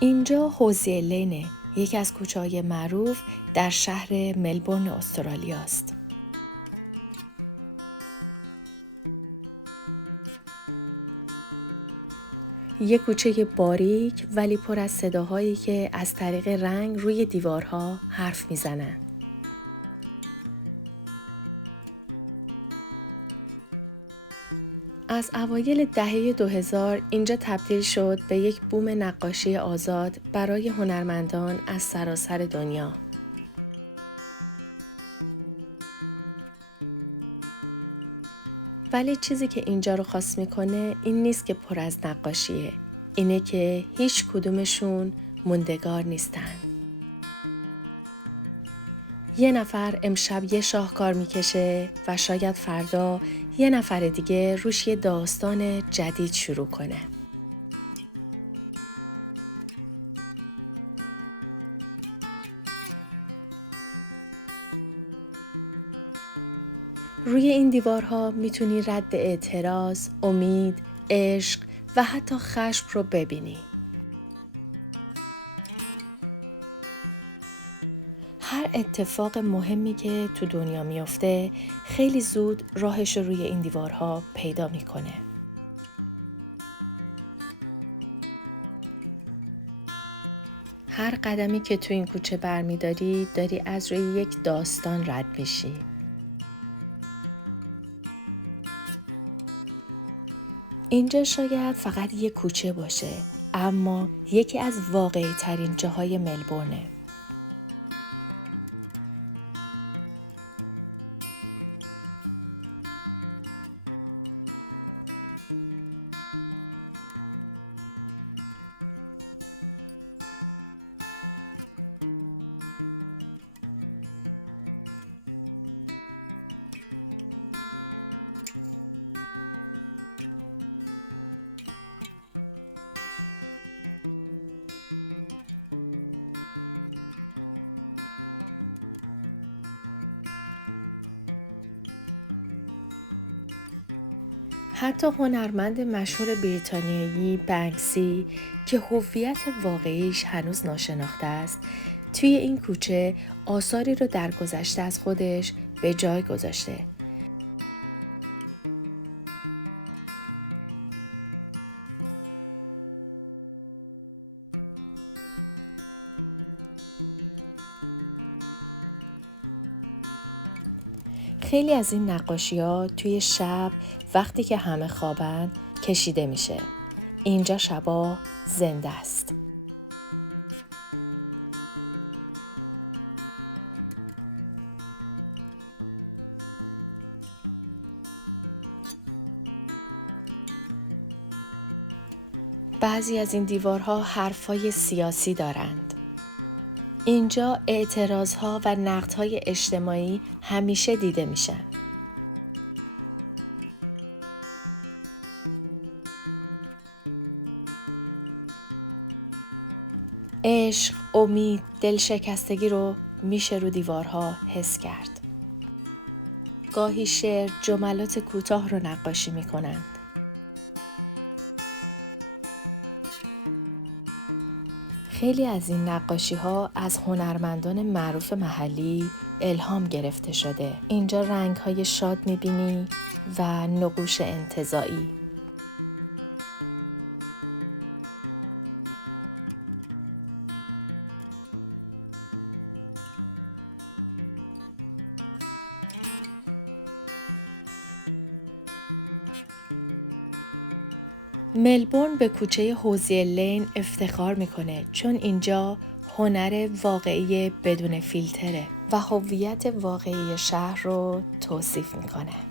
اینجا هوزی لینه، یکی از کوچه‌های معروف در شهر ملبورن استرالیا است. یک کوچه باریک ولی پر از صداهایی که از طریق رنگ روی دیوارها حرف میزنن. از اوایل دهه 2000 اینجا تبدیل شد به یک بوم نقاشی آزاد برای هنرمندان از سراسر دنیا. ولی چیزی که اینجا رو خاص میکنه این نیست که پر از نقاشیه. اینه که هیچ کدومشون موندگار نیستن. یه نفر امشب یه شاهکار میکشه و شاید فردا یه نفر دیگه روش یه داستان جدید شروع کنه. روی این دیوارها میتونی رد اعتراض، امید، عشق و حتی خشم رو ببینی. هر اتفاق مهمی که تو دنیا میفته خیلی زود راهش رو روی این دیوارها پیدا میکنه. هر قدمی که تو این کوچه برمیداری داری از روی یک داستان رد میشی. اینجا شاید فقط یک کوچه باشه، اما یکی از واقعی ترین جاهای ملبورنه. حتی هنرمند مشهور بریتانیایی بنکسی که هویت واقعیش هنوز ناشناخته است، توی این کوچه آثاری رو در گذشته از خودش به جای گذاشته. خیلی از این نقاشی‌ها توی شب وقتی که همه خوابن کشیده میشه. اینجا شبا زنده است. بعضی از این دیوارها حرفای سیاسی دارند. اینجا اعتراضها و نقدهای اجتماعی همیشه دیده میشن. عشق، امید، دلشکستگی رو میشه رو دیوارها حس کرد. گاهی شعر جملات کوتاه رو نقاشی میکنند. خیلی از این نقاشی‌ها از هنرمندان معروف محلی الهام گرفته شده. اینجا رنگ‌های شاد می‌بینی و نقوش انتزاعی. ملبورن به کوچه هوزی لین افتخار میکنه چون اینجا هنر واقعی بدون فیلتره و هویت واقعی شهر رو توصیف میکنه.